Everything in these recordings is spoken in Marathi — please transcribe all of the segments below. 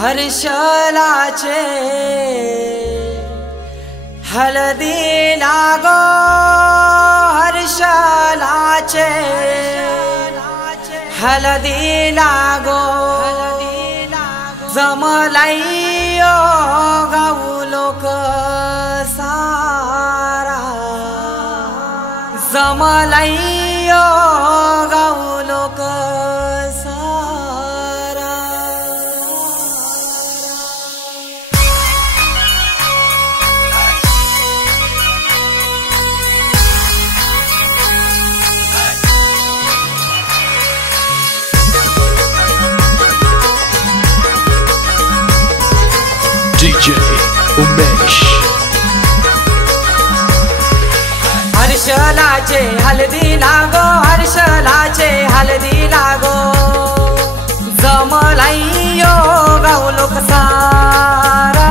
हर्षलाचे हळदी लागो हर्षलाचे हळदी लागो जमलाइयो गाऊ लोक सारा जमलाइयो गाऊ लोक DJ उमेश हर्षलाचे हळदी लागो हर्षलाचे हळदी लागो जमलाइयो गाऊ लोक सारा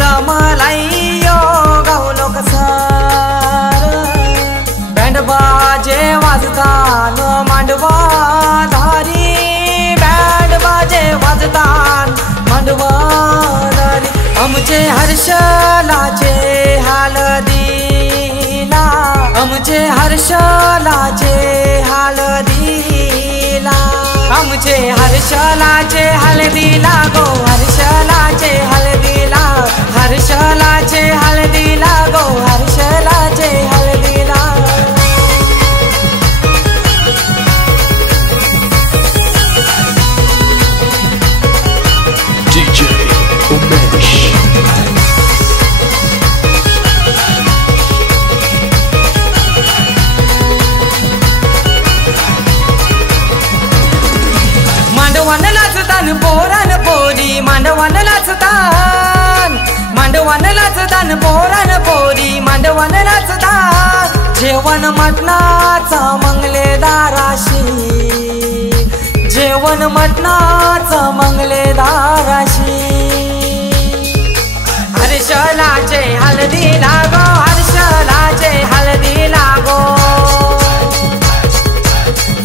जमलाइयो गाऊ लोक सारा बँड बाजे वाजतान मांडवा धारी बँड बाजे वाजतान मांडवा आमचे हर्षलाचे हळदीला आमचे हर्षलाचे हळदीला आमचे हर्षलाचे हळदीला गो हर्षलाचे हळदीला हर्षलाचे हळदीला गो हर्षलाचे हळदीला DJ उमेश मांडवान नाचतान पोरान पोरी मांडवान नाचतान मांडवान नाचतान पोरान पोरी मांडवान नाचतान जेवण मटणाचा मंगलेदाराशी जेवण मटणाचा मंगलेदाराशी हर्षलाचे हळदी लागो हर्षलाचे हळदी लागो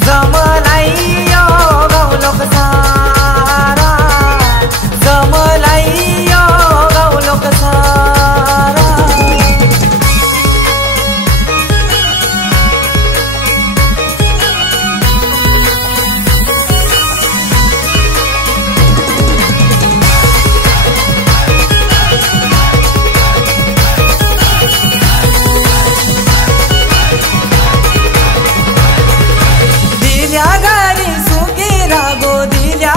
जमलाइयो गाऊ लोक सारा जमलाइयो गाऊ लोक सारा दिल्या घरी सुखी रागो दिल्या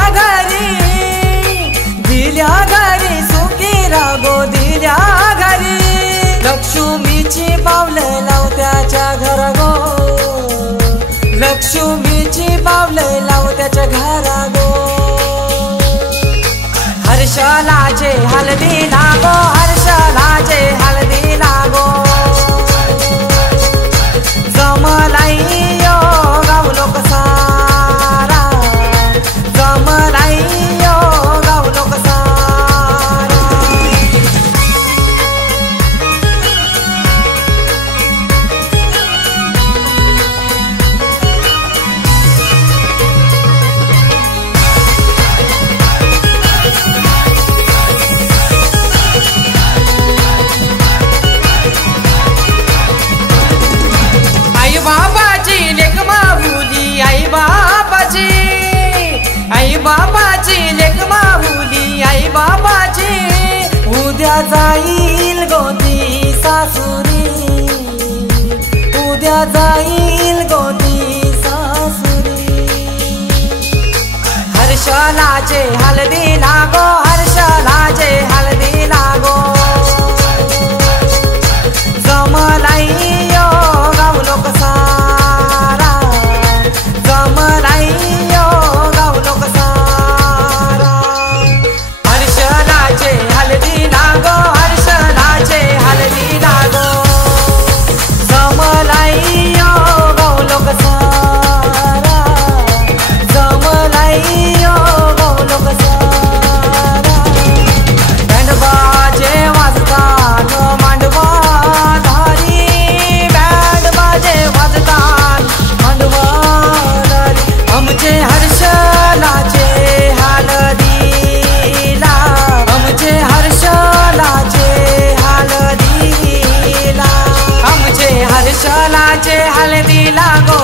घरी सुखी रागो दिल्या घरी लक्ष्मीची पावलं लाव त्याच्या घरा गो लक्ष्मीची पावलं लाव त्याच्या घरा गो हर्षलाचे हळदी लागो हर्षलाचे हळदी लागो जमलाइयो गाऊ लोक सारा जमलाइयो गाऊ लोक सारा आई बाबाची लेक माहुली आई बाबाची लेक माहुली आई बाबाची उद्या जाईल गोदी सासुरी उद्या जाईल गोदी सासुरी हर्षलाचे हळदी लागो हर्षलाचे हळदी लागो जमलाइयो गाऊ लोक सारा जमलाइयो गाऊ लोक सारा हर्षलाचे हळदी लागो हर्षलाचे हळदी लागो जमलाइयो गाऊ लोक सारा जमलाइयो गाऊ लोक सारा बँड बाजे वाजतान मांडवा धारी बँड बाजे वाजतान मांडवा धारी आमचे हर्षलाचे हळदी हर्षलाचे हळदी लागो